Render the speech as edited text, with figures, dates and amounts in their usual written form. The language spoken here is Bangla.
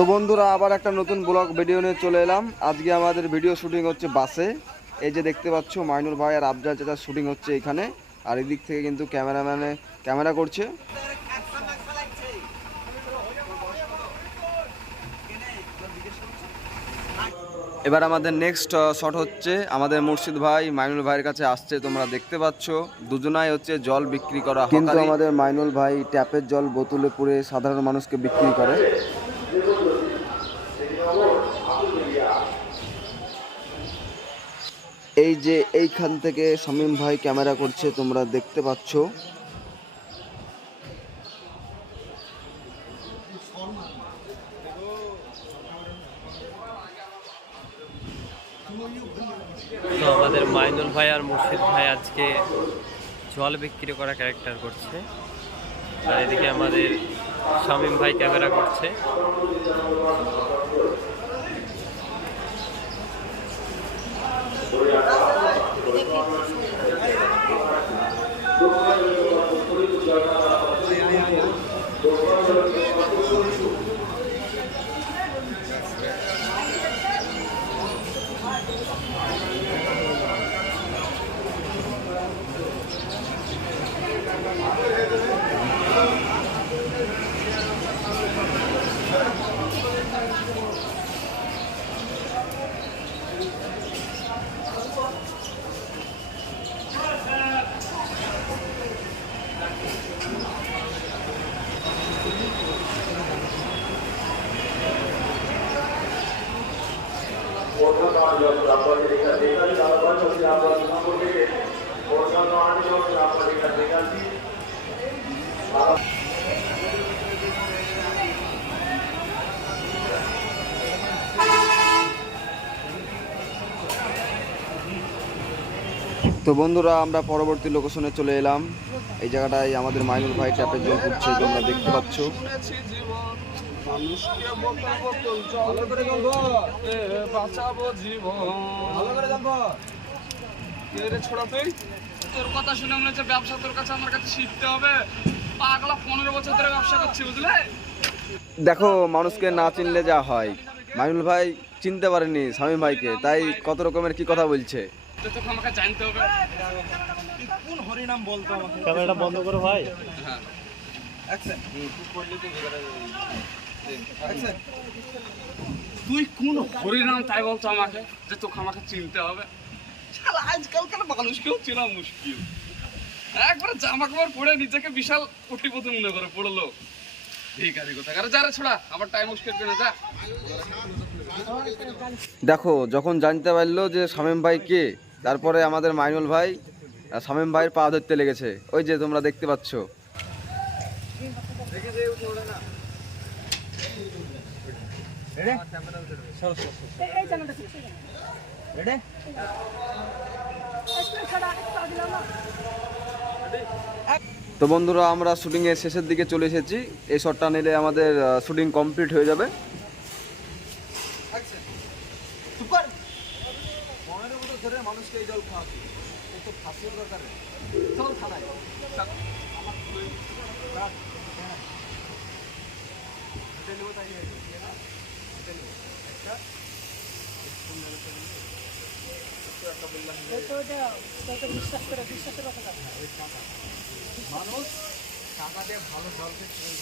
তো বন্ধুরা আবার একটা নতুন ব্লগ ভিডিও নিয়ে চলে এলাম। আজকে আমাদের ভিডিও শুটিং হচ্ছে বাসে। এই যে দেখতে পাচ্ছ মাইনুল ভাই আর আফজাল চাচার শুটিং হচ্ছে এখানে। আর এদিক থেকে কিন্তু ক্যামেরাম্যানে ক্যামেরা করছে। এবার আমাদের নেক্সট শট হচ্ছে আমাদের মুর্শিদ ভাই মাইনুল ভাইয়ের কাছে আসছে, তোমরা দেখতে পাচ্ছ। দুজনাই হচ্ছে জল বিক্রি করা, কিন্তু আমাদের মাইনুল ভাই ট্যাপের জল বোতলে পুরে সাধারণ মানুষকে বিক্রি করে। এই যে এইখান থেকে শামীম ভাই ক্যামেরা করছে, তোমরা দেখতে পাচ্ছ। তো আমাদের মাইনুল ভাই আর মুর্শিদ ভাই আজকে জল বিক্রি করা ক্যারেক্টার করছে, আর এদিকে আমাদের শামীম ভাই ক্যামেরা করছে। তো বন্ধুরা আমরা পরবর্তী লোকেশনে চলে এলাম। এই জায়গাটায় আমাদের মাইনুল ভাই ট্যাপের জল করছে, তোমরা দেখতে পাচ্ছ। মানুষকে বোতল বোতল জল করে বাঁচাবো জীবন। ভালো করে জানবো কে রে ছোড়া তুই? তোর কথা শুনে মনে হচ্ছে ব্যবসা তোর কাছে আমার কাছে শিখতে হবে। পাগলা 15 বছর ধরে ব্যবসা করছি, বুঝলে? দেখো মানুষকে না চিনলে যা হয়। মাইনুল ভাই চিনতে পারেনি শামীম ভাইকে, তাই কত রকমের কি কথা বলছে। তো তোকে আমাকে জানতে হবে কোন হরিনাম বলতো আমাকে। ক্যামেরাটা বন্ধ করো ভাই। হ্যাঁ অ্যাকশন। তুই কোন হরিনাম তাই বলতো আমাকে, যে তোকে আমাকে চিনতে হবে। শালা আজকালকার মানুষকেও চেনা মুশকিল। একবারে জামা কাপড় পরে নিজেকে বিশাল কোটিপতি মনে করে পড়লো। ভিখারি কোথাকার, যা রে ছোড়া, আমার টাইম ওয়েস্ট করবে না, যা। দেখো যখন জানতে পারলো যে শামীম ভাই কে, তারপরে আমাদের মাইনুল ভাই শামীম ভাইয়ের পা ধরতে লেগেছে। ওই যে তোমরা দেখতে পাচ্ছ। তো বন্ধুরা আমরা শুটিং এর শেষের দিকে চলে এসেছি। এই শটটা নিলে আমাদের শুটিং কমপ্লিট হয়ে যাবে। মানুষকে এই জল খাওয়াচ্ছি, একটু ফাঁসিও দরকার। চল থানায়। মানুষ টাকা দিয়ে ভালো জল খেয়ে